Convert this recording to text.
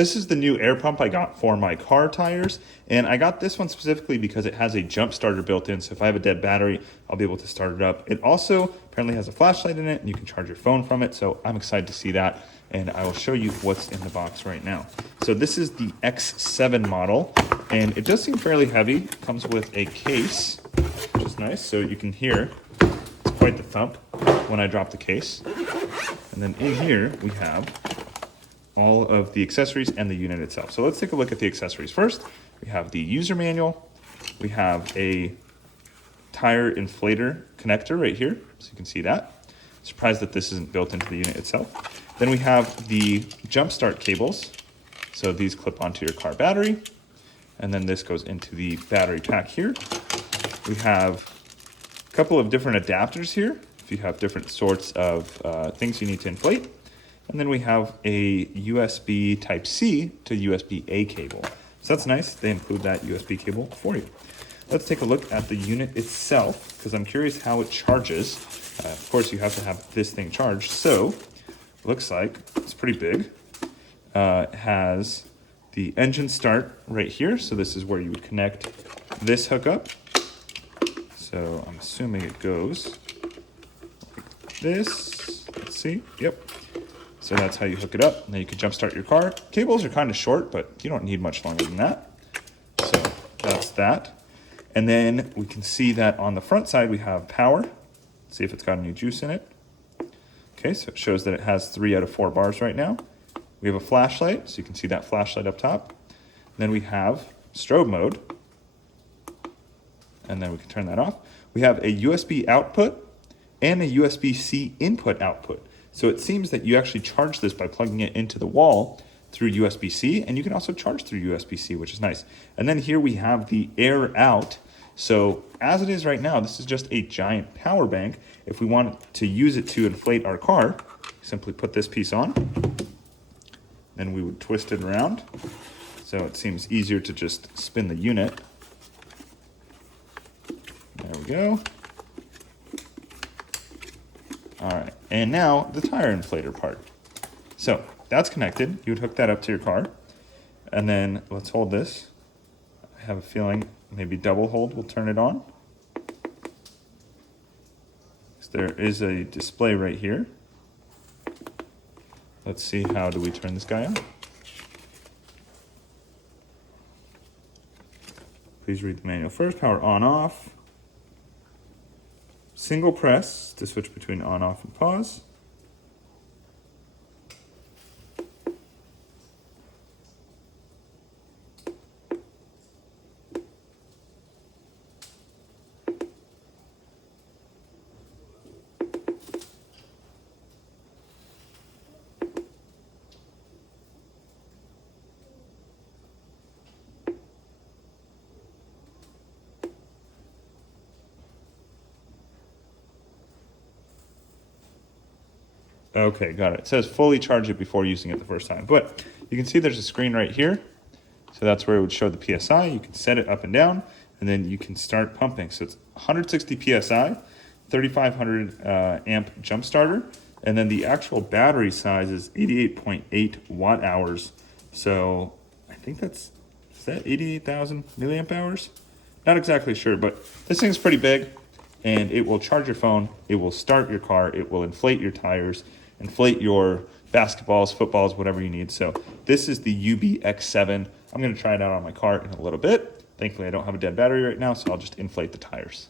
This is the new air pump I got for my car tires, and I got this one specifically because it has a jump starter built in, so if I have a dead battery, I'll be able to start it up. It also apparently has a flashlight in it, and you can charge your phone from it, so I'm excited to see that, and I will show you what's in the box right now. So this is the X7 model, and it does seem fairly heavy. It comes with a case, which is nice, so you can hear it's quite the thump when I drop the case. And then in here, we have all of the accessories and the unit itself. So let's take a look at the accessories. First, we have the user manual. We have a tire inflator connector right here, so you can see that. Surprised that this isn't built into the unit itself. Then we have the jump start cables. So these clip onto your car battery, and then this goes into the battery pack here. We have a couple of different adapters here, if you have different sorts of things you need to inflate. And then we have a USB Type-C to USB-A cable. So that's nice, they include that USB cable for you. Let's take a look at the unit itself, because I'm curious how it charges. Of course, you have to have this thing charged. So, looks like it's pretty big. It has the engine start right here. So this is where you would connect this hookup. So I'm assuming it goes like this. Let's see, yep. So that's how you hook it up. Now you can jump start your car. Cables are kind of short, but you don't need much longer than that. So that's that. And then we can see that on the front side, we have power. Let's see if it's got any juice in it. Okay, so it shows that it has 3 out of 4 bars right now. We have a flashlight, so you can see that flashlight up top. Then we have strobe mode. And then we can turn that off. We have a USB output and a USB-C input output. So it seems that you actually charge this by plugging it into the wall through USB-C, and you can also charge through USB-C, which is nice. And then here we have the air out. So as it is right now, this is just a giant power bank. If we want to use it to inflate our car, simply put this piece on, then we would twist it around. So it seems easier to just spin the unit. There we go. All right, and now the tire inflator part. So that's connected. You would hook that up to your car. And then let's hold this. I have a feeling maybe double hold will turn it on. So there is a display right here. Let's see, how do we turn this guy on? Please read the manual first. Power on, off. Single press to switch between on, off, and pause. Okay, got it. It says fully charge it before using it the first time. But you can see there's a screen right here. So that's where it would show the PSI. You can set it up and down, and then you can start pumping. So it's 160 PSI, 3,500 amp jump starter. And then the actual battery size is 88.8 watt hours. So I think is that 88,000 milliamp hours? Not exactly sure, but this thing's pretty big. And it will charge your phone, it will start your car, it will inflate your tires, inflate your basketballs, footballs, whatever you need. So this is the UIBI X7. I'm gonna try it out on my car in a little bit. Thankfully, I don't have a dead battery right now, so I'll just inflate the tires.